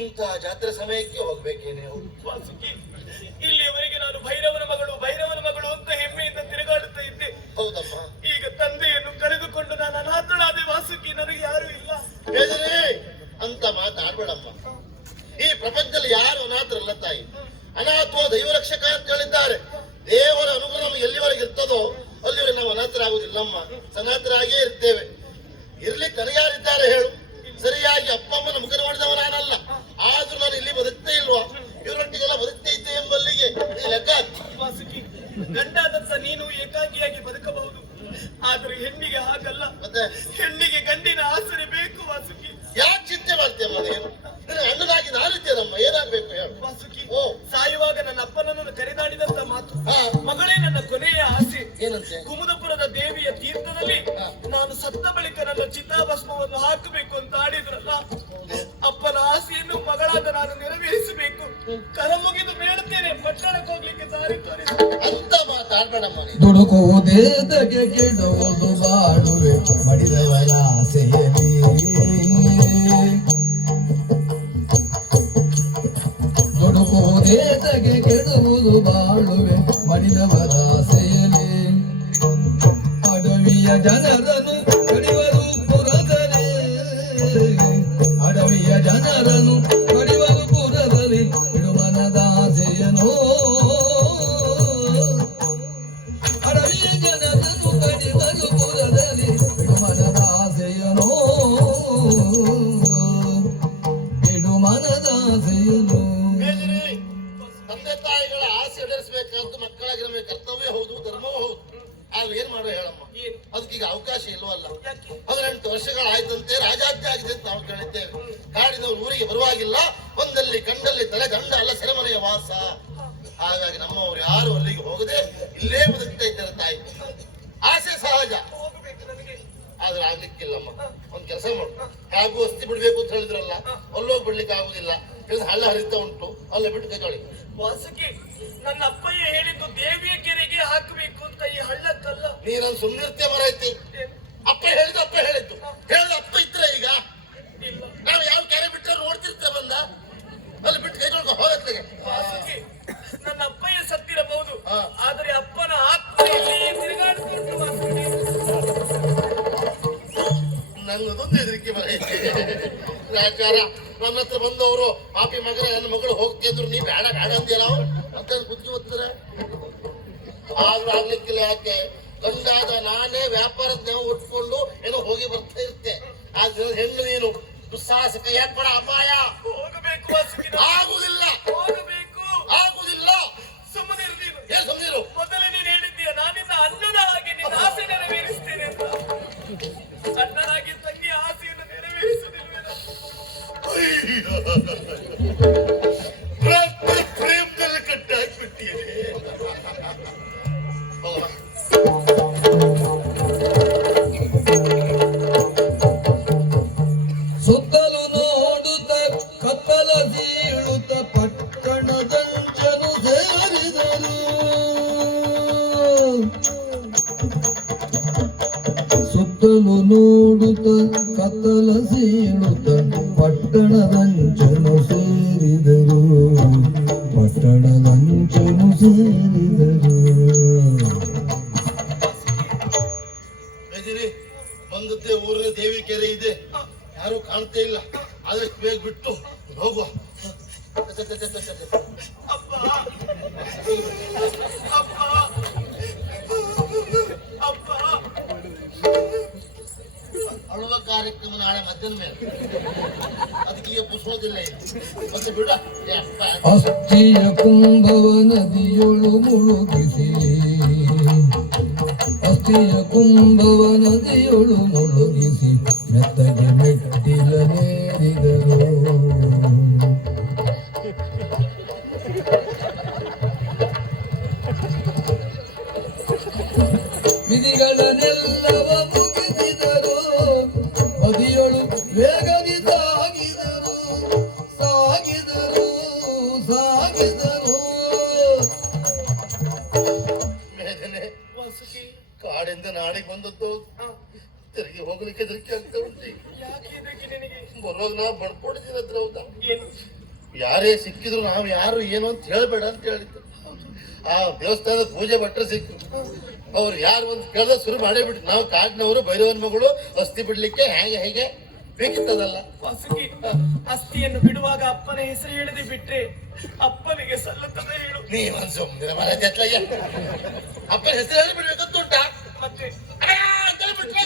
ಇಂಥ ಜಾತ್ರೆ ಸಮಯಕ್ಕೆ ಹೋಗ್ಬೇಕೇನೆ. ವಾಸುಕಿ, ಇಲ್ಲಿಯವರೆಗೆ ನಾನು ಭೈರವನ ಮಗಳು ಅಂತ ಹೆಮ್ಮೆಯಿಂದ ತಿರುಗಾಡುತ್ತಾ ಇದ್ದೆ. ಹೌದಮ್ಮ. ಈಗ ತಂದೆಯನ್ನು ಕಳೆದುಕೊಂಡು ನಾನು ಅನಾಥಳಾದೆ. ವಾಸುಕಿ, ನನಗೆ ಯಾರು ಇಲ್ಲ. ಅಂತ ಮಾತಾಡ್ಬೇಡಮ್ಮ. ಈ ಪ್ರಪಂಚದಲ್ಲಿ ಯಾರು ಅನಾಥರಲ್ಲ ತಾಯಿ. ಅನಾಥೋ ದೈವ ರಕ್ಷಕ ಅಂತ ಹೇಳಿದ್ದಾರೆ. ದೇವರ ಅನುಗ್ರಹ ನಮಗೆ ಎಲ್ಲಿವರೆಗೆ ಇರ್ತದೋ ಅಲ್ಲಿವರೆಗೆ ನಾವು ಅನಾಥರಾಗುವುದಿಲ್ಲಮ್ಮ, ಸನಾಥರಾಗೇ ಇರ್ತೇವೆ. ಇರ್ಲಿಕ್ಕೆ ನನಗ್ಯಾರಿದ್ದಾರೆ ಹೇಳು? ಸರಿಯಾಗಿ ಅಪ್ಪ ಅಮ್ಮನ ಮುಖ ನೋಡಿದವ ನಾನಲ್ಲ, ಆದ್ರೂ ನಾನು ಇಲ್ಲಿ ಬದುಕ್ತೇ ಇಲ್ವಾ? ಇವರೊಟ್ಟಿಗೆಲ್ಲ ಬದುಕ್ತೇ ಇದ್ದೆ ಎಂಬಲ್ಲಿಗೆ ಲೆಕ್ಕ. ವಾಸುಕಿ, ಗಂಡಾದಂತ ನೀನು ಏಕಾಂಗಿಯಾಗಿ ಬದುಕಬಹುದು, ಆದ್ರೆ ಹೆಣ್ಣಿಗೆ ಹಾಗಲ್ಲ. ಮತ್ತೆ ಹೆಣ್ಣಿಗೆ ಗಂಡಿನ ಆಸರೆ ಬೇಕು. ವಾಸುಕಿ, ಯಾಕೆ ಚಿಂತೆ ಮಾಡ್ತೇಮ್ಮ ನೀನು? ಅಣ್ಣನಾಗಿ ನಾನಿದ್ದೇನಮ್ಮ, ಏನಾಗ್ಬೇಕು ಹೇಳು? ವಾಸುಕಿ, ಸಾಯುವಾಗ ನನ್ನ ಅಪ್ಪ ನನ್ನನ್ನು ಕರೆದಾಡಿದಂತ ಮಾತು, ಮಗಳೇ ನನ್ನ ಕೊನೆಯ ಆಸೆ. ಏನಂತೆ? ಕುಮುದಪುರದ ದೇವಿಯ ತೀರ್ಥದಲ್ಲಿ ನಾನು ಸತ್ತ ಬಳಿಕ ನನ್ನ ಚಿತಾಭಸ್ಮವನ್ನು ಹಾಕಬೇಕು ಅಂತ ಆಡಿದ್ರಲ್ಲ, ಅಪ್ಪನ ಆಸೆಯನ್ನು ಮಗಳಾದ ನಾನು ನೆರವೇರಿಸಬೇಕು. ಕರ ಮುಗಿದು ಬೇಡುತ್ತೇನೆ, ಪಟ್ಟಣಕ್ಕೆ ಹೋಗ್ಲಿಕ್ಕೆ ದಾರಿ ತೋರಿಸಿ ಅಂತ ಮಾತಾಡ್ಬೇಡಮ್ಮ. ದುಡುಕುವುದೇ ತಗೆ ಕೆಡುವುದು ಬಾಡುವೆ ಮಡಿದವರ ಆಸೆಯಲಿ. ದುಡುಕುವುದೇ ತಗೆ ಕೆಡುವುದು ಬಾಳುವೆ ಮಡಿದವರ ಆಸೆಯಲಿ. ಅಡವಿಯ ಜನರನ್ನು ಕಡಿವರು ಪುರದಲ್ಲಿ, ಅಡವಿಯ ಜನರನ್ನು ಕಡಿವರು ಪುರದಲ್ಲಿ ಬಿಡುಮನದ ಆಸೆಯನೋ. ಅಡವಿಯ ಜನರನ್ನು ಕಡಿವರು ಪುರದಲ್ಲಿ ಬಿಡುಮನದ ಆಸೆಯನೋ, ಬಿಡುಮನದ ಆಸೆಯನೋ. ತಂದೆ ತಾಯಿಗಳ ಆಸೆ ಈಡೇರಿಸಬೇಕಾದ್ದು ಮಕ್ಕಳಾಗಿ ನಮಗೆ ಕರ್ತವ್ಯ ಹೌದು, ಧರ್ಮವೂ ಹೌದು. ಆದ್ರೆ ಏನ್ ಮಾಡೋ ಹೇಳಮ್ಮ? ಅದಕ್ಕೀಗ ಅವಕಾಶ ಇಲ್ವಲ್ಲ. 18 ವರ್ಷಗಳಾಯ್ತಂತೆ, ರಾಜಾಜ್ಞೆ ಆಗಿದೆ ಅಂತ ನಾವು ಕೇಳಿದ್ದೇವೆ. ಕಾಡಿನವರು ಊರಿಗೆ ಬರುವಾಗಿಲ್ಲ, ಒಂದಲ್ಲಿ ಕಂಡಲ್ಲಿ ತಲೆ ದಂಡ ಅಲ್ಲ ಸೆರೆಮನೆಯ ವಾಸ. ಹಾಗಾಗಿ ನಮ್ಮವರು ಯಾರು ಅಲ್ಲಿಗೆ ಹೋಗದೆ ಇಲ್ಲೇ ಬದುಕ್ತಾ ಇದ್ದಾರೆ ತಾಯಿ. ಆಸೆ ಸಹಜ, ಆದ್ರೆ ಆಗ್ಲಿಕ್ಕಿಲ್ಲಮ್ಮ. ಒಂದ್ ಕೆಲಸ ಮಾಡು, ಹಾಗೂ ಅಸ್ಥಿ ಬಿಡ್ಬೇಕು ಅಂತ ಹೇಳಿದ್ರಲ್ಲ, ಅಲ್ಲೋಗಿ ಬಿಡ್ಲಿಕ್ಕೆ ಆಗುದಿಲ್ಲ. ಹಳ್ಳ ಹರಿತಾ ಉಂಟು, ಅಲ್ಲೇ ಬಿಟ್ಟು ಕೈಗೊಳ್ಳಿ. ವಾಸುಕಿ, ನನ್ನ ಅಪ್ಪಯ್ಯ ಹೇಳಿದ್ದು ದೇವಿಯ ಕೆರೆಗೆ ಹಾಕಬೇಕು ಅಂತ, ಈ ಹಳ್ಳಕ್ಕಲ್ಲ. ನೀನೊಂದು ಸುಮ್ಮನಿರ್ತೆ ಮರೈತಿ. ಅಪ್ಪ ಹೇಳಿದ್ದು ಅಪ್ಪ ಇದ್ರೆ ಈಗ ನಾವು ಯಾವ ಕೆರೆ ಬಿಟ್ಟರೆ ನೋಡ್ತಿರ್ತೇವೆ ಬಂದ ಅಲ್ಲಿ ಬಿಟ್ಟು ಕೈ ತೊಳ್ಕೊ ಹೋಗತ್ಲಿಗೆ. ವಾಸುಕಿ, ನನ್ನ ಅಪ್ಪಯ್ಯ ಸತ್ತಿರಬಹುದು, ಆದರೆ ಅಪ್ಪನ ಆತ್ಮ ತಿರುಗಾಡುತ್ತಿತ್ತು. ವಾಸುಕಿ, ನಂಗೊಂದು ಹೆದರಿಕೆ ಬರೈತಿ. ರಾಚಾರ ನನ್ನ ಹತ್ರ ಬಂದವರು ಪಾಪಿ ಮಗನ ನನ್ನ ಮಗಳು ಹೋಗ್ತಿದ್ರು, ನೀ ಬೇಡ ಅಂದ್ಯಾರ ಅಂತ ಬುದ್ಧಿ ಓದ್ತಾರೆ. ಆದ್ರೂ ಆಗ್ಲಿಕ್ಕಿಲ್ಲ. ಯಾಕೆ? ಗಂಡಾದ ನಾನೇ ವ್ಯಾಪಾರದ ನಾವು ಉಟ್ಕೊಂಡು ಏನೋ ಹೋಗಿ ಬರ್ತಾ ಇರ್ತೆ. ಆದ್ರೆ ಹೆಣ್ಣು ನೀನು ದುಸ್ಸಾಹಸಕ ಯಾಕೆ ಅಪಾಯ. ಹೋಗಬೇಕು ವಾಸುಕಿ, ಆಗುದಿಲ್ಲ, ಆಗುದಿಲ್ಲ. ಸುಮ್ಮನೆ ಏನ್ ಸುಮ್ಮನಿರು? ಮೊದಲೇ ನೀನು ಹೇಳಿದ್ದೀಯ ನಾನಿನ್ನ ಅಣ್ಣನ ಹಾಗೆ ನಿನ್ನ ಆಸೆ ನೆರವೇರಿಸ್ತೇನೆ ಅಂತ. ಅಣ್ಣನಾಗಿ ತಂಗಿ ಆಸೆಯನ್ನು ನೆರವೇರಿಸುವುದಿಲ್ಲ. ಪ್ರೇಮದಲ್ಲಿ ಕಟ್ಟಿ ಹಾಕ್ಬಿಟ್ಟಿಯೇ. ಸುತ್ತಲೂ ನೋಡುತ್ತ ಕತ್ತಲ ಸೀಳುತ್ತ ಪಟ್ಟಣದಂಚನು ಸೇರಿದರು. ಸುತ್ತಲೂ ನೋಡುತ್ತ ಕತ್ತಲ ಸೀಳುತ್ತ ಪಟ್ಟಣದಂಚನು ಸೇರಿದರು, ಪಟ್ಟಣದಂಚನು ಸೇರಿದರು. ಬಂದದ್ದೇ ಊರಿನ ದೇವಿ ಕೆರೆ ಇದೆ, ಯಾರು ಕಾಣ್ತೇ ಇಲ್ಲ. ಆದಷ್ಟು ಬೇಗ ಬಿಟ್ಟು ಹೋಗುವ. ಅಳುವ ಕಾರ್ಯಕ್ರಮ ನಾಳೆ ಮಧ್ಯಾಹ್ನ ಮೇಲೆ, ಅದಕ್ಕೆ ಈಗ ಪುಷ್ಪೋದಿಲ್ಲ. ಮತ್ತೆ ಬಿಡ. ಅಸ್ಥಿಯ ಕುಂಭವ ನದಿಯೊಳು ಮುಳುಗಿಸಿ, ಅಸ್ಥಿಯ ಕುಂಭವ ನದಿಯೊಳು ಮುಳುಗಿಸಿ ಮೆತ್ತಗೆ ಮೆಟ್ಟಿಲ ನೇರಿದರು. ವಿಧಿಗಳನ್ನೆಲ್ಲವ ಮುಗಿಸಿದರು, ಬದಿಯೊಳು ವೇಗದಿ ಸಾಗಿದರು, ಸಾಗಿದರು, ಸಾಗಿದರು. ಕಾಡಿಂದ ನಾಡಿಗೆ ಬಂದದ್ದು, ತಿರುಗಿ ಹೋಗ್ಲಿಕ್ಕೆ ಹೆದರಿಕೆ ಆಗ್ತಾ ಉಂಟು. ಯಾಕೆ ಇದಕ್ಕೆ ನಿನಗೆ? ಬರೋದು ನಾ ಬಡ್ಕೊಡಿದ್ದೀನಿ ಹತ್ರ. ಹೌದಾ? ಏನು ಯಾರೇ ಸಿಕ್ಕಿದ್ರು ನಾವು ಯಾರು ಏನು ಅಂತ ಹೇಳ್ಬೇಡ ಅಂತ ಹೇಳಿದ್ದು. ಆ ದೇವಸ್ಥಾನದ ಪೂಜೆ ಭಟ್ರು ಸಿಕ್ಕು, ಅವ್ರು ಯಾರು ಅಂತ ಕೇಳ್ದ ಶುರು ಮಾಡೇ ಬಿಟ್ಟು ನಾವು ಕಾಡಿನವರು ಭೈರವನ ಮಗಳು ಅಸ್ಥಿ ಬಿಡ್ಲಿಕ್ಕೆ ಹೇಗೆ ಬೇಕಿತ್ತದಲ್ಲ. ವಾಸುಕಿ, ಅಸ್ಥಿಯನ್ನು ಬಿಡುವಾಗ ಅಪ್ಪನ ಹೆಸರು ಹೇಳದೆ ಬಿಟ್ರೆ ಅಪ್ಪನಿಗೆ ಸಲ್ಲುತ್ತದೆ ಹೇಳು. ನೀವೊಂದು ಸುಮ್ಮನೆ ಮರ ಜಟ್ಲಯ್ಯ, ಅಪ್ಪನ ಹೆಸರು ಹೇಳಿ ಬಿಡ್ಬೇಕಂತುಂಟ ಮತ್ತೆ ಅಂತ ಹೇಳ್ಬಿಟ್ರೆ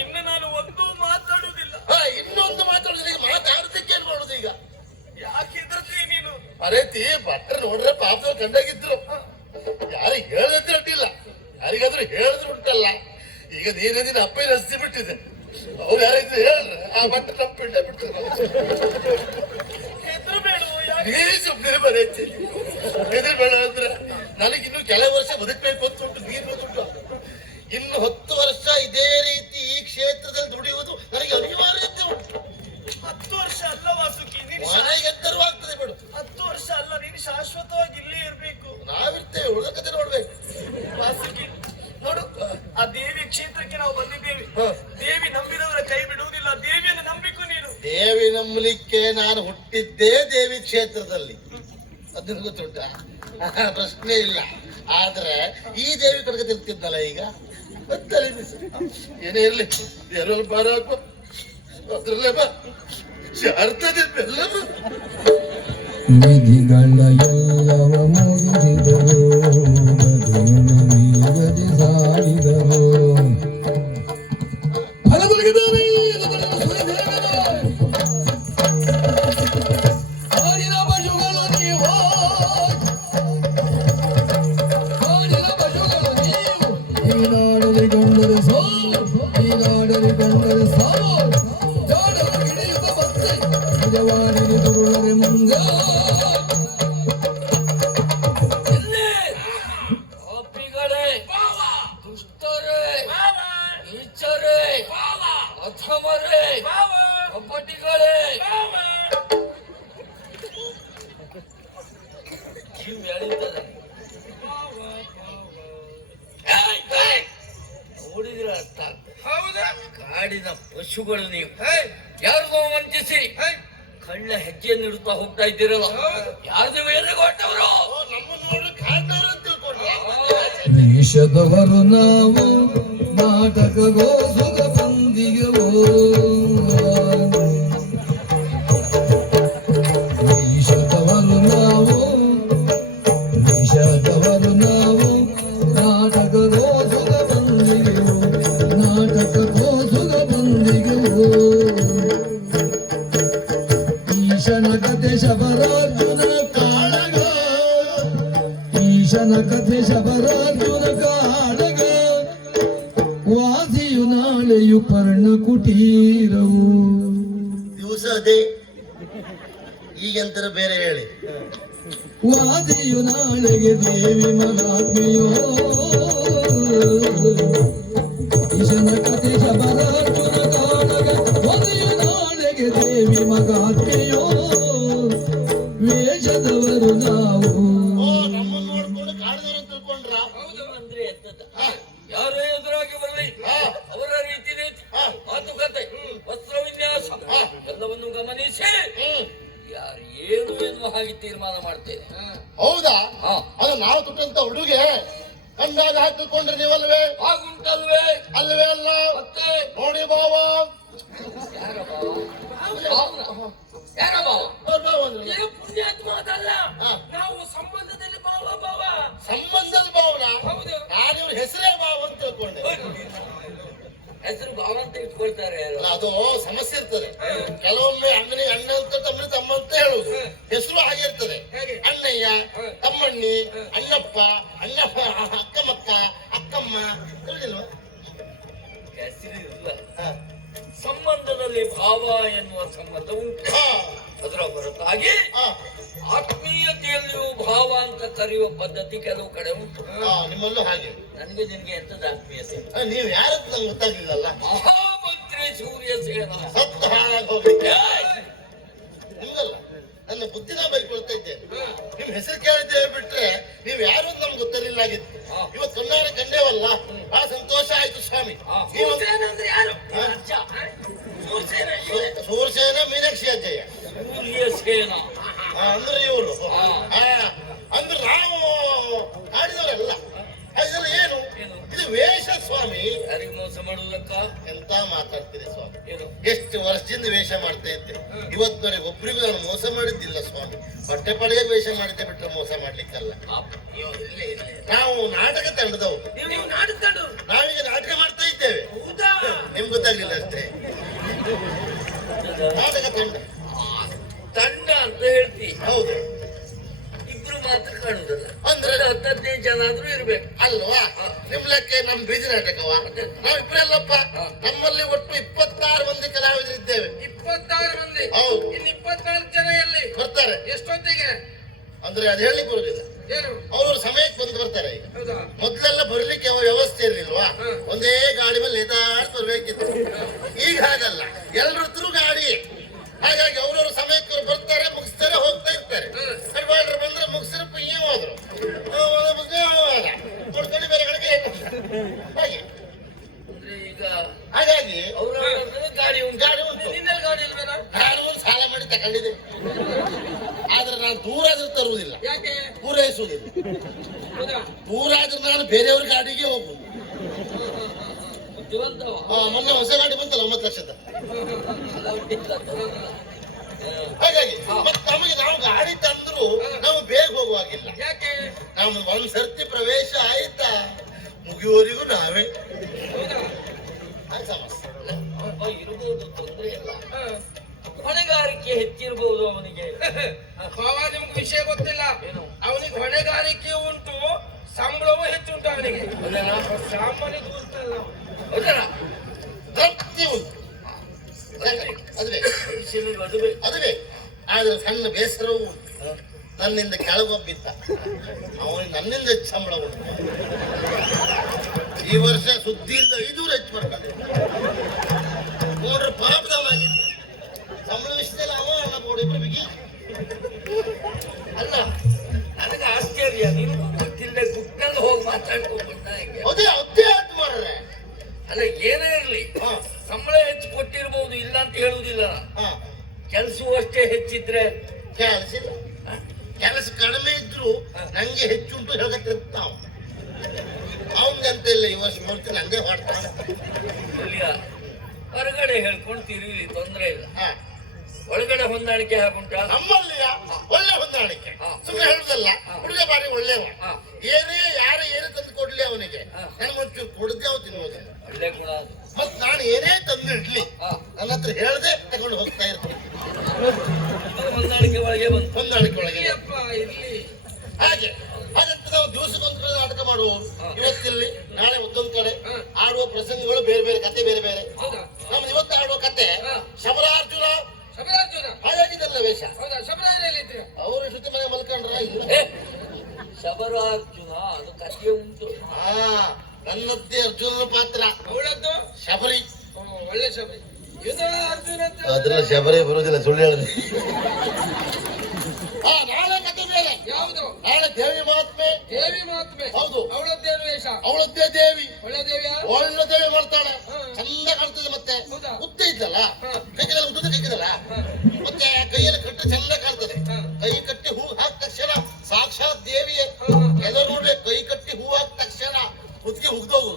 ಇನ್ನು ನಾನು ಒಂದು ಮಾತಾಡುವುದಿಲ್ಲ. ಇನ್ನೊಂದು ಮಾತಾಡೋದು, ಈಗ ಮಾತಾಡೋದಕ್ಕೆ ಏನ್ ಮಾಡೋದು ಈಗ? ಯಾಕೆ ಹೆದರ್ತೀಯ ನೀನು? ಅರೇತಿ ಭಟ್ರು ನೋಡ್ರೆ ಪಾಪದವ್ರು ಕಂಡಾಗಿದ್ರು, ಯಾರಿಗೆ ಹೇಳದಂತೆ ಅಡ್ಡಿಲ್ಲ, ಯಾರಿಗಾದ್ರೂ ಹೇಳಿದ್ರು ಉಂಟಲ್ಲ. ಈಗ ನೀನೇ ನಿನ್ನ ಅಪ್ಪನ ಹಸ್ತಿ ಬಿಟ್ಟಿದೆ, ಅವ್ರು ಯಾರಿದ್ರು ಹೇಳ್ರ ಆ ಭಟ್ರು ನಮ್ಮ ಪಿಂಡ ಬಿಟ್ಟು ಹೆದರಬೇಡ. ನೀ ಸುಮ್ಮನೆ ಬರೀತಿ ಹೆದರ್ಬೇಡ ಅಂದ್ರೆ ನನಗಿನ್ನು ಕೆಲವು ವರ್ಷ ಬದುಕಬೇಕು ಅಂತ ಉಂಟು, ನೀನು ಗೊತ್ತುಂಟು. ಇನ್ನು 10 ವರ್ಷ ಇದೇ ರೀತಿ ಈ ಕ್ಷೇತ್ರದಲ್ಲಿ ದುಡಿಯುವುದು ನನಗೆ ಅನಿವಾರ್ಯತೆ ಉಂಟು. 10 ವರ್ಷ ಅಲ್ಲ ವಾಸುಕಿ, ನೀನು ಮನೆಗೆ ಎತ್ತರೂ ಆಗ್ತದೆ ಬಿಡು. 10 ವರ್ಷ ಅಲ್ಲ, ನೀನು ಶಾಶ್ವತವಾಗಿ ಇಲ್ಲೇ ಇರ್ಬೇಕು. ನಾವಿರ್ತೇವೆ, ಉಳಿದ ಕತೆ ನೋಡ್ಬೇಕು. ವಾಸುಕಿ ನೋಡು, ಆ ದೇವಿ ಕ್ಷೇತ್ರಕ್ಕೆ ನಾವು ಬಂದಿದ್ದೇವೆ. ದೇವಿ ನಂಬಿದವರ ಕೈ ಬಿಡುವುದಿಲ್ಲ, ದೇವಿಯನ್ನು ನಂಬಿಕು ನೀನು. ದೇವಿ ನಂಬಲಿಕ್ಕೆ ನಾನು ಹುಟ್ಟಿದ್ದೇ ದೇವಿ ಕ್ಷೇತ್ರದಲ್ಲಿ, ಅದನ್ನು ಗೊತ್ತುಂಟ, ಪ್ರಶ್ನೆ ಇಲ್ಲ. ಆದ್ರೆ ಈ ದೇವಿ ಕಡೆಗೆ ತಿರ್ತಿದ್ದಲ್ಲ ಈಗ ಏನೇ ಇರ್ಲಿ, ಎರಡು ಬಾರ ಹಾಕುವ ಅದ್ರಲ್ಲೇ ಬಾ ಶಾರ್ತದೆ ಬೆಲ್ಲ ವಿಧಿಗಳ ಎಲ್ಲವ ಮುಗಿಸಿದರು, ಬದುಕಿ ಸಾಗಿದರು. ಫಲದೊಳಗಿದ್ದಾನೆ ಆಡಿನ ಪಶುಗಳು ನೀವು, ಆಡಿನ ಪಶುಗಳು ನೀವು. ಈ ನಾಡಲಿ ಗಂಡರ ಸಾವು, ಈ ನಾಡಲಿ ಗಂಡರ ಸಾವು. ಜಾಡಲು ಹಿಡಿಯುತ್ತ ಬಂದೆ ನಿಜವಾಣಿಗೆ ತುರುಳರೆ ಮುಂಗ. ಪಾಪಿಗಳೇ, ದುಷ್ಟರೇ, ನೀಚರೇ, ಅಧಮರೇ, ಕಪಟಿಗಳೇ, ಕಿವಿ ಎಳೀತದೆ. ನೋಡಿದ್ರೆ ಅರ್ಥ ಆಗ್ತದೆ. ಕಾಡಿನ ಪಶುಗಳು ನೀವು, ಯಾರಿಗೋ ವಂಚಿಸಿ ಕಳ್ಳ ಹೆಜ್ಜೆಯನ್ನಿಡುತ್ತಾ ಹೋಗ್ತಾ ಇದ್ದೀರಲ್ಲ, ಯಾರ್ದು ಮೇಲೆ ಕೊಟ್ಟವರು? ನಮ್ಮನ್ನು ನೋಡಿ ಕಾಡ್ನವ್ರು ಅಂತ ತಿಳ್ಕೊಂಡ್ರೆ ದೇಶದವರು ನಾವು, ನಾಟಕಗೋ ಸುಖ ಬಂದಿಗವೋ. ದೇಶದವರು ನಾವು, ದೇಶದವರು ನಾವು, ನಾಟಕಗೋ ಸುಖ ಬಂದಿಗವೋ, ನಾಟಕಗೋ ಸುಖ ಬಂದಿಗವೋ. ಈಶನ ಕಥೆ ಶಬರಾರ್ಜುನ ಕಾಳಗ, ಈಶನ ಕಥೆ ಶಬರಾರ್ಜುನ ಕಾಳಗ. ವಾಸಿಯು ನಾಳೆಯು ಪರ್ಣ ಕುಟೀರವು. ದಿವಸ ಅದೇ, ಈಗಂತರ ಬೇರೆ ಹೇಳಿ. ವಾದಿಯು ನಾಳೆಗೆ ದೇವಿ ಮಗಾತ್ಮೆಯೋ, ಈಶನ ಕಥೆ ಶಬರಾರ್ಜುನ ಕಾಳಗ. ವಾದಿಯು ನಾಳೆಗೆ ದೇವಿ ಮಗಾತ್ಮೆಯೋ, ವೇಷದವರು ನಾವು. ನಮ್ಮನ್ನು ನೋಡ್ಕೊಂಡು ಕಾಡಿದವ್ರು ಅಂತ ತಿಳ್ಕೊಂಡ್ರ? ಅಂದ್ರೆ ಎಂತದ? ಯಾರು ಎದುರಾಗಿ ಬರಲಿ, ಅವರ ರೀತಿ ನೀತಿ, ಮಾತುಕತೆ, ವಸ್ತ್ರ ವಿನ್ಯಾಸ ಎಲ್ಲವನ್ನು ಗಮನಿಸಿ ಯಾರು ಏನು ಎನ್ನುವ ಹಾಗೆ ತೀರ್ಮಾನ ಮಾಡ್ತೇನೆ. ಹೌದಾ? ಹಾ. ಅದು ನಾವು ತುಟ್ಟಂತ ಹುಡುಗೆ ಕಂಡಾಗ ಹಾಕಿಕೊಂಡ್ರೆ ನೀವಲ್ವೇ? ಹಾಗುಂಟಲ್ವೇ? ಅಲ್ವೇ ಅಲ್ಲ? ಮತ್ತೆ ನೋಡಿ ಬಾವ, ಯಾರ ಭಾವ? ಭಾವನ? ಯಾರ ಭಾವ? ಅವ್ರ ಬಾವ ಅಂದ್ರು. ಇದು ಪುಣ್ಯಾತ್ಮ ಅದಲ್ಲ, ಹಾ. ನಾವು ಸಂಬಂಧದಲ್ಲಿ ಭಾವ ಭಾವ. ಸಂಬಂಧದ ಭಾವನ? ಹೌದು. ನಾನು ಇವ್ರ ಹೆಸರೇ ಬಾವ ಅಂತ ತಿಳ್ಕೊಂಡೆ. ಹೆಸರು ಭಾವ ಅಂತ ಇಟ್ಕೊಳ್ತಾರೆ. ಅಲ್ಲ, ಅದು ಸಮಸ್ಯೆ ಇರ್ತದೆ. ಕೆಲವೊಮ್ಮೆ ಅಣ್ಣನಿಗೆ ಅಣ್ಣ ಅಂತ, ತಮ್ಮನಿಗೆ ತಮ್ಮ ಅಂತ ಹೇಳುದು. ಹೆಸರು ಹಾಗೆ ಇರ್ತದೆ. ಅಣ್ಣಯ್ಯ, ತಮ್ಮಣ್ಣಿ, ಅಣ್ಣಪ್ಪ, ಅಣ್ಣಪ್ಪ, ಅಕ್ಕಮಕ್ಕ, ಅಕ್ಕಮ್ಮ, ತಿಳಿದಿಲ್ವಾ? ಹೆಸರಿಲ್ಲ. ಸಂಬಂಧದಲ್ಲಿ ಭಾವ ಎನ್ನುವ ಸಂಬಂಧ ಉಂಟು. ಅದರ ಹೊರತಾಗಿ ಆತ್ಮೀಯತೆಯಲ್ಲಿಯೂ ಭಾವ ಅಂತ ಕರೆಯುವ ಪದ್ಧತಿ ಕೆಲವು ಕಡೆ ಉಂಟು. ನಿಮ್ಮಲ್ಲೂ ಹಾಗೆ. ನನಗೆ ನಿನಗೆ ಎಂತದ ಆತ್ಮೀಯತೆ? ನೀವು ಯಾರದ್ದು ನಂಗೆ ಗೊತ್ತಾಗ್ಲಿಲ್ಲಲ್ಲ. ಮಹಾಮಂತ್ರಿ ಸೂರ್ಯಸೇನ. ಸತ್ತು ಹಾಳಾಗಿ ಹೋಗ್ಲಿಕ್ಕೆ ನಿಮ್ಗಲ್ಲ, ನನ್ನ ಬುದ್ಧಿನ ಬೈಕೊಳ್ತಾ ಇದ್ದೆ. ನಿಮ್ ಹೆಸರು ಕೇಳಿದ್ದೇವೆ ಬಿಟ್ರೆ ನೀವು ಯಾರು ಅಂತ ನಮ್ಗೆ ಗೊತ್ತಿರಲಿಲ್ಲ ಆಗಿತ್ತು. ಇವತ್ತು ಕಣ್ಣಾರ ಕಂಡೇವಲ್ಲ, ಬಹಳ ಸಂತೋಷ ಆಯ್ತು ಸ್ವಾಮಿ. ಸೂರ್ಯಸೇನ ಅಂದ್ರೆ ಯಾರು? ಸೂರ್ಯಸೇನ, ಮೀನಾಕ್ಷಿ ಅಜ್ಜಯ್ಯ. ಸೂರ್ಯ ಸೇನ. ಅಂದ್ರೆ ಇವರು ಹಾ. ಅಂದ್ರೆ ನಾವು ಆಡಿದವರಲ್ಲ. ಇದೆಲ್ಲ ಏನು? ಇದು ವೇಷ ಸ್ವಾಮಿ. ಯಾರಿಗೆ ಮೋಸ ಮಾಡುವುದಕ್ಕ? ಎಂತ ಮಾತಾಡ್ತೀರಿ ಸ್ವಾಮಿ? ಏನು? ಎಷ್ಟು ವರ್ಷದಿಂದ ವೇಷ ಮಾಡ್ತಾ ಇದ್ದೆ, ಇವತ್ತವರೆಗೆ ಒಬ್ರಿಗೂ ನಾನು ಮೋಸ ಮಾಡಿದ್ದಿಲ್ಲ ಸ್ವಾಮಿ. ಹೊಟ್ಟೆ ಪಡೆಗೆ ವೇಷ ಮಾಡಿದ್ದೆ ಬಿಟ್ರೆ ಮೋಸ ಮಾಡ್ಲಿಕ್ಕಲ್ಲ. ನಾವು ನಾಟಕ ತಂಡದವರು. ನೀವು ನಾಡುತ್ತಾಡು. ನಾವೀಗ ನಾಟಕ ಮಾಡ್ತಾ ಇದ್ದೇವೆ. ಹೌದಾ? ನಿಮ್ಗೆ ಗೊತ್ತಾಗ್ಲಿಲ್ಲ ಅಷ್ಟೇ. ನಾಟಕ ತಂಡ. ತಂಡ ಅಂತ ಹೇಳ್ತಿ. ಹೌದು. ಇಬ್ರು ಮಾತ್ರ ಕಾಣುದಲ್ಲ, ಅಂದ್ರೆ 10-15 ಜನ ಆದ್ರೂ ಇರ್ಬೇಕು ಅಲ್ವಾ? ನಿಮ್ ಲೆಕ್ಕ ನಮ್ ಬೀದಿ ನಾಟಕವಾ? ನಾವಿಬ್ರಲ್ಲಪ್ಪ. ನಮ್ಮಲ್ಲಿ ಒಟ್ಟು 26 ಮಂದಿ ಕಲಾವಿದರಿದ್ದೇವೆ. 26 ಮಂದಿ. ಹೌದು. ಇನ್ನು 24 ಜನ ಎಲ್ಲಿ ಬರ್ತಾರೆ. ಎಷ್ಟೊತ್ತಿಗೆ? ಅಂದ್ರೆ ಅದು ಹೇಳಲಿಕ್ಕೆ ಬರುದಿಲ್ಲ. ಏನು? ಅವ್ರವ್ರ ಸಮಯಕ್ಕೆ ಬಂದು ಬರ್ತಾರೆ. ಈಗ ಹೌದಾ? ಮೊದ್ಲೆಲ್ಲ ಬರ್ಲಿಕ್ಕೆ ವ್ಯವಸ್ಥೆ ಇರ್ಲಿಲ್ವಾ? ಒಂದೇ ಗಾಡಿ ಮೇಲೆ ನೇತಾಡ್ ಬರ್ಬೇಕಿತ್ತು. ಈಗ ಹಾಗಲ್ಲ, ಎಲ್ರತ್ರ ಗಾಡಿ. ಹಾಗಾಗಿ ಅವ್ರವ್ರ ಸಮಯಕ್ಕೆ ಅವ್ರು ಬರ್ತಾರೆ, ಮುಗಿಸ್ತಾರೆ, ಹೋಗ್ತಾ ಇರ್ತಾರೆ. ಕಡ್ವಾಡ್ರು ಬಂದ್ರೆ ಮುಗಿಸ್ರೆ ಪುಯ್ಯ ಹೋದ್ರು, ಕೊಡ್ಕೊಂಡು ಬೇರೆ ಕಡೆಗೆ ಹಾಗೆ. ಅಂದ್ರೆ ಈಗ ಹಾಗಾಗಿ ಅವ್ರ ಗಾಡಿ ಉಂಟು. ಗಾಡಿ ಉಂಟು. ನಿನ್ನಲ್ಲಿ ಗಾಡಿ ಇಲ್ವೇನಾ? ನಾನು ಒಂದು ಸಾಲ ಮಾಡಿ ತಗೊಂಡಿದ್ದೆ, ಆದ್ರೆ ನಾನು ದೂರ ಆದ್ರೂ ತರುವುದಿಲ್ಲ, ಯಾಕೆ? ಪೂರೈಸುವುದಿಲ್ಲ. ಹೌದಾ? ದೂರ ಆದ್ರೆ ನಾನು ಬೇರೆಯವ್ರ ಗಾಡಿಗೆ ಹೋಗುದು. ಬುದ್ಧಿವಂತವ. ಮೊನ್ನೆ ಹೊಸ ಗಾಡಿ ಬಂತಲ್ಲ 9 ಲಕ್ಷದ. ಹಾಗಾಗಿ ಮತ್ತೆ ನಮಗೆ ನಾವು ಗಾಡಿ ತಂದ್ರು ನಾವು ಬೇಗ ಹೋಗುವಾಗಿಲ್ಲ. ಯಾಕೆ? ನಾವು ಒಂದ್ ಸರ್ತಿ ಪ್ರವೇಶ ಆಯ್ತಾ ಮುಗಿಯುವವರೆಗೂ ನಾವೇ. ಅದು ಸಮಸ್ಯೆ. ಇರ್ಬೋದು, ತೊಂದ್ರೆ ಇಲ್ಲ. ಹೊಣೆಗಾರಿಕೆ ಹೆಚ್ಚಿರ್ಬೋದು ಅವನಿಗೆ. ಭಾವ, ನಿಮ್ಗೆ ವಿಷಯ ಗೊತ್ತಿಲ್ಲ. ಏನು? ಅವನಿಗೆ ಹೊಣೆಗಾರಿಕೆ ಉಂಟು, ಸಂಬಳವೂ ಹೆಚ್ಚುಂಟು ಅವನಿಗೆ. ಸಾಮಾನ್ಯ ದೂರ್ತಲ್ಲ. ಹೌದಲ್ಲ? ತೃಪ್ತಿ ಉಂಟು. ಅದುವೇ ಅದುವೇ ಅದುವೇ ಆದ್ರೆ ಸಣ್ಣ ಬೇಸರವೂ ಉಂಟು. ನನ್ನಿಂದ ಕೆಳಗೊಬ್ಬಿತ್ತ, ಅವನಿಗೆ ನನ್ನಿಂದ ಹೆಚ್ಚು ಸಂಬಳ ಉಂಟು. ಈ ವರ್ಷ ಸುದ್ದಿಯಿಂದ 500 ಹೆಚ್ಚು ಮಾಡ್ಕೊಂಡೆ. ನೋಡ್ರೆ ಪಾಪದವಾಗಿತ್ತು. ಸಂಬಳ ವಿಷಯದಲ್ಲಿ ಅವ ಅಲ್ಲ ಬೋಡಿ ಬಿಗಿ. ಅಲ್ಲ, ನನಗೆ ಆಶ್ಚರ್ಯ, ನೀನು ಗೊತ್ತಿಲ್ಲದೆ ಗುಟ್ಟಲ್ಲಿ ಹೋಗಿ ಮಾತಾಡ್ಕೊಂಡು ಬಂದ ಹೆಂಗೆ? ಅದೇ ಅದೇ ಆಯ್ತು ಮಾಡ್ರೆ. ಅಲ್ಲ, ಏನೇ ಇರ್ಲಿ, ಸಂಬಳ ಹೆಚ್ಚು ಕೊಟ್ಟಿರ್ಬೋದು, ಇಲ್ಲ ಅಂತ ಹೇಳುವುದಿಲ್ಲ. ಕೆಲಸವೂ ಅಷ್ಟೇ ಹೆಚ್ಚಿದ್ರೆ ಕೆಲಸ ಇಲ್ಲ. ಕೆಲಸ ಕಡಿಮೆ ಇದ್ರು ನಂಗೆ ಹೆಚ್ಚುಂಟು ಹೇಳ್ಕತ್ತಿರ್ತಾವ. ಅವನಿಗಂತ ಇಲ್ಲ, ಈ ವರ್ಷ ನೋಡ್ತೀನಿ ಹಂಗೆ ಮಾಡ್ತಾನೆ. ಇಲ್ಲಿಯ ಹೊರಗಡೆ ಹೇಳ್ಕೊಂಡು ತಿರುಗಿ ತೊಂದ್ರೆ ಇಲ್ಲ. ಒಳಗಡೆ ಹೊಂದಾಣಿಕೆ ಹಾಕುಂಟ. ನಮ್ಮಲ್ಲಿ ಒಳ್ಳೆ ಹೊಂದಾಣಿಕೆ. ಸುಮ್ಮನೆ ಹೇಳುದಲ್ಲ, ಹುಡುಗ ಬಾರಿ ಒಳ್ಳೆವ. ಏನೇ ಯಾರು ಏನೇ ತಂದು ಕೊಡ್ಲಿ ಅವನಿಗೆ ನಾನು ಒಂಚೂರು ಕೊಡದೆ ಅವ್ ತಿನ್ನುವುದಿಲ್ಲ. ಒಳ್ಳೆ ಗುಣ ಅದು. ಮತ್ ನಾನು ಏನೇ ತಂದು ಇಡ್ಲಿ ನನ್ನ ಹತ್ರ ಹೇಳ್ದೆ ತಗೊಂಡು ಹೋಗ್ತಾ ಇರ್ತೀನಿ. ಹೊಂದಾಣಿಕೆ ಒಳಗೆ ಬಂತು. ಹೊಂದಾಣಿಕೆ ಒಳಗೆ ಅಪ್ಪ ಇರ್ಲಿ. ಹಾಗೆ ಹಾಗಂತ ನಾವು ದಿವಸಕ್ಕೊಂದು ಕಡೆ ನಾಟಕ ಮಾಡುವವರು. ಇವತ್ತಿಲ್ಲಿ ನಾಳೆ ಮತ್ತೊಂದು ಕಡೆ ಆಡುವ ಪ್ರಸಂಗಗಳು ಬೇರೆ ಬೇರೆ, ಕತೆ ಬೇರೆ ಬೇರೆ. ಹೌದಾ? ನಮ್ದು ಇವತ್ತು ಆಡುವ ಕತೆ ಶಬರಾರ್ಜುನ. ಶಬರಾರ್ಜುನ. ಹಾಗಾಗಿದೆಲ್ಲ ವೇಷ. ಹೌದಾ? ಶಬರಾಯಲ್ಲಿದ್ದೀರಾ? ಅವರು ಶ್ರುತಿ ಮನೆ ಮಲ್ಕೊಂಡ್ರ ಇಲ್ಲ. ಶಬರಾರ್ಜುನ, ಅದು ಕಥೆ ಉಂಟು. ನನ್ನದ್ದೇ ಅರ್ಜುನನ ಪಾತ್ರ. ಅವಳದ್ದು ಶಬರಿ. ಒಳ್ಳೆ ಶಬರಿ. ಇದು ಅರ್ಜುನ ಅಂತ. ಅದ್ರಲ್ಲಿ ಶಬರಿ ಬರುವುದಿಲ್ಲ, ಸುಳ್ಳು ಹೇಳಿದೆ. ನಾಳೆ ಕತೆ ಬೇರೆ. ಯಾವುದು? ನಾಳೆ ದೇವಿ ಮಹಾತ್ಮೆ. ದೇವಿ ಮಹಾತ್ಮೆ. ಹೌದು. ಅವಳದ್ದೇನು ವೇಷ? ಅವಳದ್ದೇ ದೇವಿ. ಒಳ್ಳೆ ದೇವಿಯ? ಒಳ್ಳೆ ದೇವಿ ಮಾಡ್ತಾಳೆ. ಚಂದ ಕಾಣ್ತದೆ. ಮತ್ತೆ ಹೌದಾ? ಉದ್ದ ಇದ್ದಲ್ಲ, ಕೈಗೆಲ್ಲ ಉದ್ದ ಕೈಗಿದಲ್ಲ, ಮತ್ತೆ ಕೈಯಲ್ಲಿ ಕಟ್ಟಿ ಚಂದ ಕಾಣ್ತದೆ. ಕೈ ಕಟ್ಟಿ ಹೂ ಹಾಕಿದ ತಕ್ಷಣ ಸಾಕ್ಷಾತ್ ದೇವಿಯೇ. ಎಲ್ಲರೂ ನೋಡ್ರಿ, ಕೈ ಕಟ್ಟಿ ಹೂ ಹಾಕಿದ ತಕ್ಷಣ ಮುದ್ಗೆ ಹುಗ್ದೋಗು.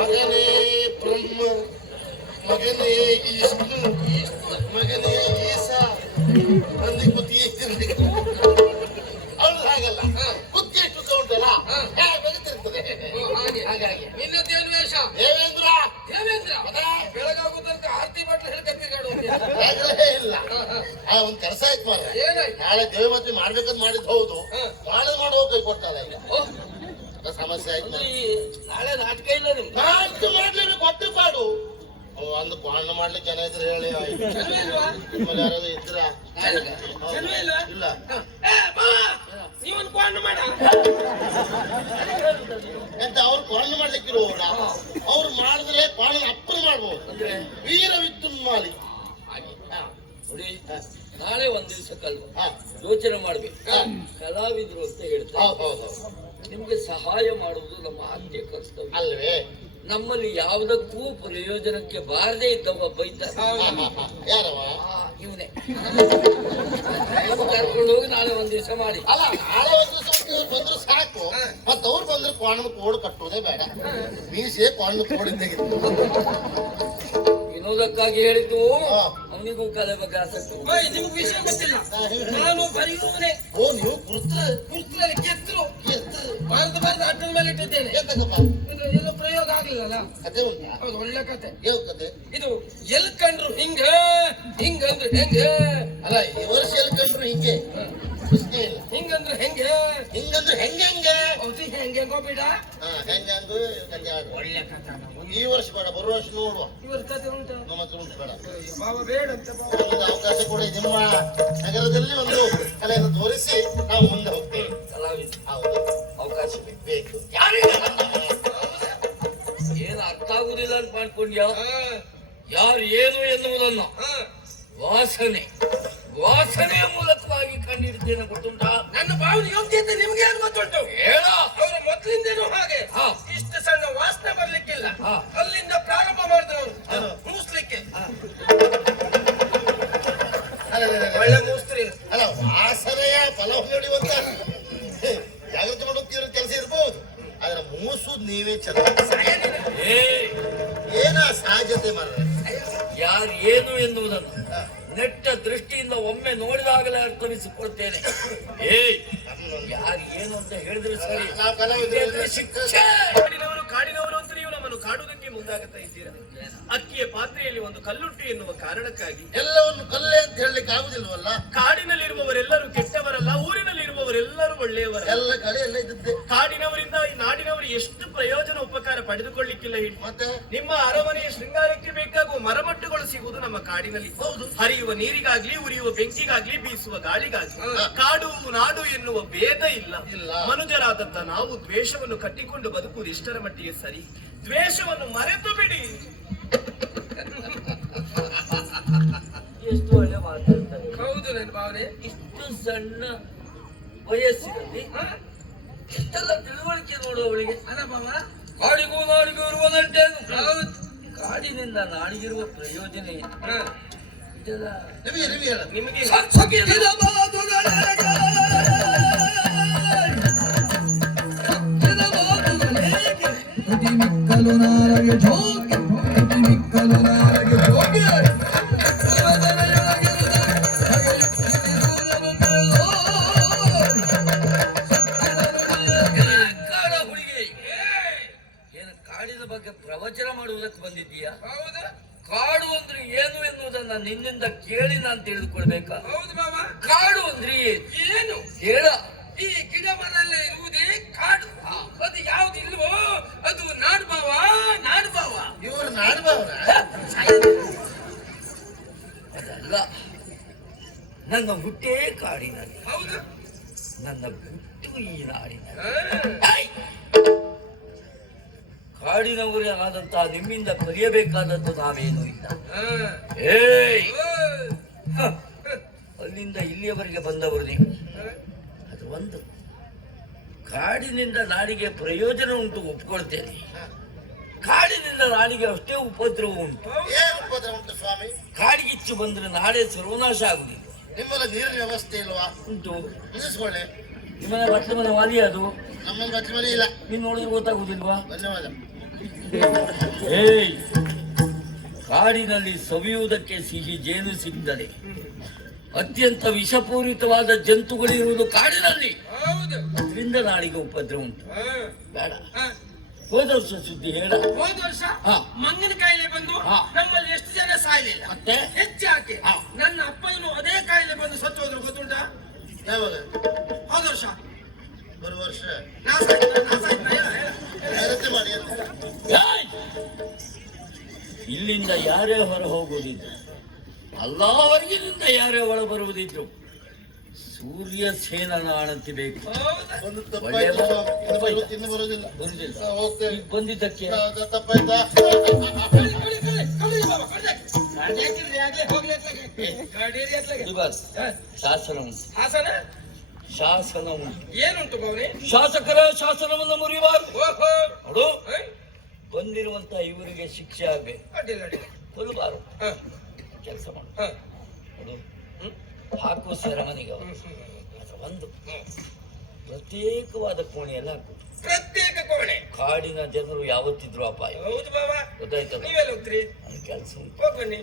ಮಗನೇ ಬ್ರಹ್ಮ, ಮಗನೇ ವಿಷ್ಣು, ಮಗನೇ ಈಸಾ ಅಂದಿ ಕುತ್ತಿ ಅವಳು ಹಾಗಲ್ಲ. ಕುತ್ತಿ ಎಷ್ಟು ಉಂಟಲ್ಲ ಬೆಳೆತಿರ್ತದೆ. ಹಾಗಾಗಿ ನಿನ್ನದೇನು ವೇಷ? ದೇವೇಂದ್ರ. ದೇವೇಂದ್ರ ಬೆಳಗಾಗುತ್ತಂತ ಆರ್ತಿ ಬಟ್ಲು ಹೇಳ್ಕತ್ತಿಗಾಡು. ಇಲ್ಲ, ಒಂದ್ ಕೆಲಸ ಆಯ್ತು ಮಾರ್ರೆ. ಏನಾಯ್ತು? ನಾಳೆ ದೇವಿ ಮದ್ವೆ ಮಾಡ್ಬೇಕಂತ ಮಾಡಿದ್ ಹೌದು, ಮಾಡುವ ಕೈ ಕೊಡ್ತಾಳೆ. ಈಗ ಸಮಸ್ಯೆ ಆಯ್ತು. ನಾಳೆ ನಾಟಕ ಇಲ್ಲ ನಿಮ್ಗೆ? ನಾಟಕ ಮಾಡ್ಲೇಬೇಕು, ಕೊಟ್ಟು ಪಾಡು. ಒಂದು ಪಾಂಡ ಮಾಡ್ಲಿಕ್ಕೆ ಜನ ಇದ್ರೆ ಹೇಳಿ. ನಿಮ್ಮಲ್ಲಿ ಯಾರಾದ್ರು ಇದ್ರ? ಇಲ್ಲ. ನೀವೊಂದು ಕೊಂಡು ಮಾಡ. ಎಂತ ಅವ್ರು ಪಾಂಡ ಮಾಡ್ಲಿಕ್ಕಿರುವವ್ರ? ಅವ್ರು ಮಾಡಿದ್ರೆ ಪಾಂಡನ ಅಪ್ಪನ ಮಾಡ್ಬೋದು. ಅಂದ್ರೆ ವೀರ ವಿದ್ಯುನ್ಮಾಲಿ. ನೋಡಿ, ನಾಳೆ ಒಂದ್ ದಿವಸ ಕಲ್ವ ಯೋಚನೆ ಮಾಡ್ಬೇಕು. ಕಲಾವಿದ್ರು ಅಂತ ಹೇಳ್ತಾರೆ, ಹೌದು. ನಿಮ್ಗೆ ಸಹಾಯ ಮಾಡುವುದು ನಮ್ಮ ಆದ್ಯ ಕರ್ತವ್ಯ ಅಲ್ವೇ? ನಮ್ಮಲ್ಲಿ ಯಾವುದಕ್ಕೂ ಪ್ರಯೋಜನಕ್ಕೆ ಬಾರದೇ ಇದ್ದ ಒಬ್ಬ ಇದ್ದ. ಯಾರವ? ಇವನೇ ಕರ್ಕೊಂಡು ಹೋಗಿ ನಾಳೆ ಒಂದ್ ದಿವಸ ಮಾಡಿ. ಅಲ್ಲ, ನಾಳೆ ಒಂದು ದಿವಸ ಇವ್ರು ಬಂದ್ರು ಸಾಕು. ಮತ್ತ ಅವ್ರು ಬಂದ್ರೆ ಕ್ವಾಣ ಕೋಡ್ ಕಟ್ಟೋದೇ ಬೇಡ. ಮೀಸೆ ಕ್ವಾಣ ಕೋಡಿದ್ದಾಗಿತ್ತು. ವಿನೋದಕ್ಕಾಗಿ ಹೇಳಿದ್ದು. ಅವನಿಗೂ ಕಲೆ ಬಗ್ಗೆ ಆಸಕ್ತಿ. ನಿಮ್ಗೆ ವಿಷಯ ಗೊತ್ತಿಲ್ಲ, ನಾನು ಬರೆಯುವವನೇ. ಓ, ನೀವು ಕುರ್ತನಲ್ಲಿ ಕೆತ್ತರು ಬರೆದು ಅಡ್ಡದ ಮೇಲೆ ಇಟ್ಟಿದ್ದೇನೆ. ಇದು ಎಲ್ಲ ಪ್ರಯೋಗ ಆಗ್ಲಿಲ್ಲ. ಕತೆ ಉಂಟಾ? ಹೌದು, ಒಳ್ಳೆ ಕತೆ. ಯಾವ ಕತೆ? ಇದು ಎಲ್ ಕಂಡ್ರು ಹಿಂಗಂದ್ರೆ ಹೆಂಗೆ. ಅಲ್ಲ, ಈ ವರ್ಷ ಎಲ್ಲಿ ಕಂಡ್ರು ಹಿಂಗೆ ಪ್ರಶ್ನೆ ಇಲ್ಲ. ಹಿಂಗಂದ್ರೆ ಹೆಂಗೆ ಹಿಂಗಂದ್ರೆ ಹೆಂಗೆ ಹೌದು, ಹೆಂಗೆಂಗೋ ಬಿಡ. ಹೆಂಗಂಗು ಕತೆ ಆಡು. ಒಳ್ಳೆ ಕತೆ. ಈ ವರ್ಷ ಬೇಡ, ಬರುವ ವರ್ಷ ನೋಡುವ. ಇವ್ರ ಕತೆ ಉಂಟು ನಮ್ಮ ಹತ್ರ ಉಂಟು, ಬೇಡ. ಬಾಬಾ ಬೇಡ ಅಂತ. ಒಂದು ಅವಕಾಶ ಕೊಡಿ. ನಿಮ್ಮ ನಗರದಲ್ಲಿ ಒಂದು ಕಲೆಯನ್ನು ತೋರಿಸಿ ನಾವು ಮುಂದೆ ಹೋಗ್ತೇವೆ. ಕಲಾವಿದ. ಹೌದು, ಅವಕಾಶ ಬೇಕು. ಏನು ಅರ್ಥ ಆಗುದಿಲ್ಲ ಅಂತ ಮಾಡ್ಕೊಂಡ್ಯಾ? ಯಾರು ಏನು ಎನ್ನುವುದನ್ನು ವಾಸನೆಯ ಮೂಲಕವಾಗಿ ಕಂಡಿರ್ತೇನೆ. ಗೊತ್ತುಂಟಾ? ನನ್ನ ಭಾವನೆ ಯೋಗ್ಯತೆ ನಿಮ್ಗೆ ಏನು ಗೊತ್ತುಂಟು? ಹೇಳ. ಅವರು ಮೊದಲಿಂದೇನು ಹಾಗೆ ಇಷ್ಟು ಸಣ್ಣ ವಾಸನೆ ಬರ್ಲಿಕ್ಕಿಲ್ಲ. ಅಲ್ಲಿಂದ ಪ್ರಾರಂಭ ಮಾಡಿದವರು ಮೂಸ್ಲಿಕ್ಕೆ. ಒಳ್ಳೆ ಮೂಸ್ತ್ರಿ. ಅಲ್ಲ, ವಾಸನೆಯ ಫಲವನ್ನು ನೋಡುವಂತ ಜಾಗೃತಿ ಮಾಡುತ್ತಿರೋ ಕೆಲಸ ಇರ್ಬೋದು, ಆದ್ರೆ ಮೂಸುದ್ ನೀವೇ ಚೆನ್ನಾಗಿ. ಏನ ಸಹಜತೆ ಮಾಡ. ಯಾರು ಏನು ಎನ್ನುವುದನ್ನು ನೆಟ್ಟ ದೃಷ್ಟಿಯಿಂದ ಒಮ್ಮೆ ನೋಡಿದಾಗಲೇ ಅರ್ಥವಿಸಿಕೊಳ್ತೇನೆ. ಯಾರು ಏನು ಅಂತ ಹೇಳಿದ್ರೆ ಸರಿ. ನಾವು ಕಲಾವಿದರು ಶಿಕ್ಷೆ. ಕಾಡಿನವರು ಅಂತ ನೀವು ನಮ್ಮನ್ನು ಕಾಡುವುದಕ್ಕೆ ಮುಂದಾಗುತ್ತಾ ಇದ್ದೀರಾ. ಅಕ್ಕಿಯ ಪಾತ್ರೆಯಲ್ಲಿ ಒಂದು ಕಲ್ಲುಂಟು ಎನ್ನುವ ಕಾರಣಕ್ಕಾಗಿ ಎಲ್ಲವನ್ನು ಕಲ್ಲೆ ಅಂತ ಹೇಳಲಿಕ್ಕೆ ಆಗುದಿಲ್ವಲ್ಲ. ಕಾಡಿನಲ್ಲಿರುವವರೆಲ್ಲರೂ ಕೆಟ್ಟವರಲ್ಲ, ಊರಿನಲ್ಲಿರುವವರೆಲ್ಲರೂ ಒಳ್ಳೆಯವರಲ್ಲ. ಎಲ್ಲ ಕಡೆ ಎಲ್ಲ ಇದ್ದದ್ದೇ. ಕಾಡಿನವರಿಂದ ಈ ನಾಡಿನವರು ಎಷ್ಟು ಪ್ರಯೋಜನ ಉಪಕಾರ ಪಡೆದುಕೊಳ್ಳಿಕ್ಕಿಲ್ಲ. ಮತ್ತೆ ನಿಮ್ಮ ಅರಮನೆಯ ಶೃಂಗಾರಕ್ಕೆ ಬೇಕಾಗುವ ಮರಮಟ್ಟುಗಳು ಸಿಗುವುದು ನಮ್ಮ ಕಾಡಿನಲ್ಲಿ. ಹೌದು, ಹರಿಯುವ ನೀರಿಗಾಗ್ಲಿ, ಉರಿಯುವ ಬೆಂಕಿಗಾಗ್ಲಿ, ಬೀಸುವ ಗಾಳಿಗಾಗ್ಲಿ ಕಾಡು ನಾಡು ಎನ್ನುವ ಭೇದ ಇಲ್ಲ. ಮನುಜರಾದಂತ ನಾವು ದ್ವೇಷವನ್ನು ಕಟ್ಟಿಕೊಂಡು ಬದುಕುವುದು ಇಷ್ಟರ ಮಟ್ಟಿಗೆ ಸರಿ. ದ್ವೇಷವನ್ನು ಮರೆತು ಬಿಡಿ. ಎಷ್ಟು ಒಳ್ಳೆ ಮಾತಾಡ್ತಾರೆ. ಹೌದು, ನನ್ನ ಭಾವನೆ. ಇಷ್ಟು ಸಣ್ಣ ವಯಸ್ಸಿನಲ್ಲಿ ಇಷ್ಟೆಲ್ಲ ತಿಳುವಳಿಕೆ ನೋಡುವವಳಿಗೆ ಅನುಭವ. ಕಾಡಿಗೂ ನಾಡಿಗೂ ಇರುವ ನಂಟೇನು? ಕಾಡಿನಿಂದ ನಾಡಿಗಿರುವ ಪ್ರಯೋಜನ ಏನು? ಇದೆಲ್ಲ ನಿಮಗೆ ಹೇಳ. ನಿಮಗೆ ಸಕ್ಕಿದ ಮಾತುಗಳೇಗೆ, ಸಕ್ಕಿದ ಮಾತುಗಳೇಗೆ, ಪ್ರತಿ ಮಿಕ್ಕಲು ನಾರಗೆ ಜೋಗಿ, ಪ್ರತಿ ಮಿಕ್ಕಲು ನಾರಗೆ ಜೋಗಿ. ಕಾಡಿನ ಬಗ್ಗೆ ಪ್ರವಚನ ಮಾಡುವುದಕ್ಕೆ ಬಂದಿದ್ದೀಯಾ? ಕಾಡು ಅಂದ್ರೆ ಏನು ಎನ್ನುವುದನ್ನ ನಿನ್ನಿಂದ ಕೇಳಿ ನಾನು ತಿಳಿದುಕೊಳ್ಬೇಕಾ? ಹೌದು ಬಾಬಾ. ಕಾಡು ಅಂದ್ರೆ ಏನು ಹೇಳ. ಈ ಗಿಡ ಮರಲ್ಲೇ ಇರುವುದೇ ಕಾಡು. ಅದು ಯಾವ್ದು ಇಲ್ವೋ ಅದು ನಾಡು ಬಾವ, ನಾಡು ಬಾವ. ಇವರು ನಾಡ್ಬವ್ರ. ಅದಲ್ಲ, ನನ್ನ ಹುಟ್ಟೇ ಕಾಡಿನಲ್ಲಿ. ಹೌದು, ನನ್ನ ಹುಟ್ಟು ಈ ನಾಡಿನಲ್ಲಿ. ಕಾಡಿನವರೇ ಆದಂತಹ ನಿಮ್ಮಿಂದ ಕಲಿಯಬೇಕಾದದ್ದು ನಾವೇನೂ ಇಲ್ಲ. ಅಲ್ಲಿಂದ ಇಲ್ಲಿಯವರೆಗೆ ಬಂದವರು ನೀವು. ಅದು ಒಂದು. ಕಾಡಿನಿಂದ ನಾಡಿಗೆ ಪ್ರಯೋಜನ ಉಂಟು, ಒಪ್ಕೊಳ್ತೇನೆ. ಕಾಡಿನಿಂದ ನಾಡಿಗೆ ಅಷ್ಟೇ ಉಪದ್ರವ ಉಂಟು. ಏನು ಉಪದ್ರ ಉಂಟು ಸ್ವಾಮಿ? ಕಾಡಿಗಿಚ್ಚು ಬಂದ್ರೆ ನಾಡೆ ಸರ್ವನಾಶ ಆಗುದಿಲ್ಲ. ನಿಮ್ಮಲ್ಲಿ ನೀರಿನ ವ್ಯವಸ್ಥೆ ಇಲ್ವಾ? ಉಂಟು. ನಿಲ್ಲಿಸ್ಕೊಳ್ಳಿ. ನಿಮ್ಮನೆ ಬಟ್ಟೆ ಮನೆ ವಾಲಿ ಅದು. ನಮ್ಮಲ್ಲಿ ಬಚ್ಚ ಮನೆ ಇಲ್ಲ. ನೀನ್ ನೋಡಿದ್ರೆ ಗೊತ್ತಾಗುದಿಲ್ವಾ? ಧನ್ಯವಾದ. ಕಾಡಿನಲ್ಲಿ ಸವಿಯುವುದಕ್ಕೆ ಸಿಹಿ ಜೇನು ಸಿಗ್ತದೆ. ಅತ್ಯಂತ ವಿಷಪೂರಿತವಾದ ಜಂತುಗಳಿರುವುದು ಕಾಡಿನಲ್ಲಿ. ಅದರಿಂದ ನಾಡಿಗೆ ಉಪದ್ರವ ಉಂಟು. ಬೇಡ. ಹೋದ ವರ್ಷ ಸುದ್ದಿ ಹೇಳ. ಹೋದ ವರ್ಷ ಮಂಗನ ಕಾಯಿಲೆ ಬಂದು ನಮ್ಮಲ್ಲಿ ಎಷ್ಟು ಜನ ಸಾಯಲಿಲ್ಲ. ಮತ್ತೆ ಹೆಚ್ಚಾಕೆ ನನ್ನ ಅಪ್ಪನು ಅದೇ ಕಾಯಿಲೆ ಬಂದು ಸತ್ತು ಹೋದ್ರು. ಗೊತ್ತುಂಟಾ? ಯಾವಾಗ? ಹೋದ ವರ್ಷ. ಬರುವ ವರ್ಷ ನಾಶ ಮಾಡಿ ಅಂತ. ಇಲ್ಲಿಂದ ಯಾರೇ ಹೊರ ಹೋಗುವುದಿದ್ರು, ಅಲ್ಲಾ ಹೊರಗಿನಿಂದ ಯಾರೇ ಒಳ ಬರುವುದಿದ್ರು ಸೂರ್ಯ ಸೇನನ ಆಣತಿ ಬೇಕು. ಒಂದು ತಪ್ಪಾಯ್ತು ಸ್ವಾಮಿ. ಇನ್ನು ಬರೋದಿಲ್ಲ. ಬರುದಿಲ್ಲ. ಹೋಗ್ತೇವೆ. ಈಗ ಬಂದಿದ್ದಕ್ಕೆ ತಪ್ಪಾಯ್ತಾ? ಶಾಸನ ಉಂಟು. ಹಾಸನ ಶಾಸನ ಉಂಟು. ಏನುಂಟು ಭವನಿ? ಶಾಸಕರ ಶಾಸನವನ್ನು ಮುರಿಯಬಾರದು. ನೋಡು, ಬಂದಿರುವಂತ ಇವರಿಗೆ ಶಿಕ್ಷೆ ಆಗ್ಬೇಕು. ಅಡ್ಡಿಲ್ಲ ಅಡ್ಡಿಲ್ಲ. ಕೊಲ್ಲಬಾರದು. ಹ, ಕೆಲಸ ಮಾಡು. ಹ. ಅದು ಹಾಕುವ ಸೆರೆಮನೆಗೆ ಅವರು ಅದು ಒಂದು ಪ್ರತ್ಯೇಕವಾದ ಕೋಣೆಯಲ್ಲಿ ಹಾಕುದು. ಪ್ರತ್ಯೇಕ ಕೋಣೆ. ಕಾಡಿನ ಜನರು ಯಾವತ್ತಿದ್ರು ಅಪಾಯ. ಹೌದು ಬಾಬಾ. ಗೊತ್ತಾಯ್ತಲ್ಲ? ನೀವೆಲ್ಲ ಹೋಗ್ತೀರಿ? ನನ್ನ ಕೆಲಸ ಹೋಗ್ ಬನ್ನಿ.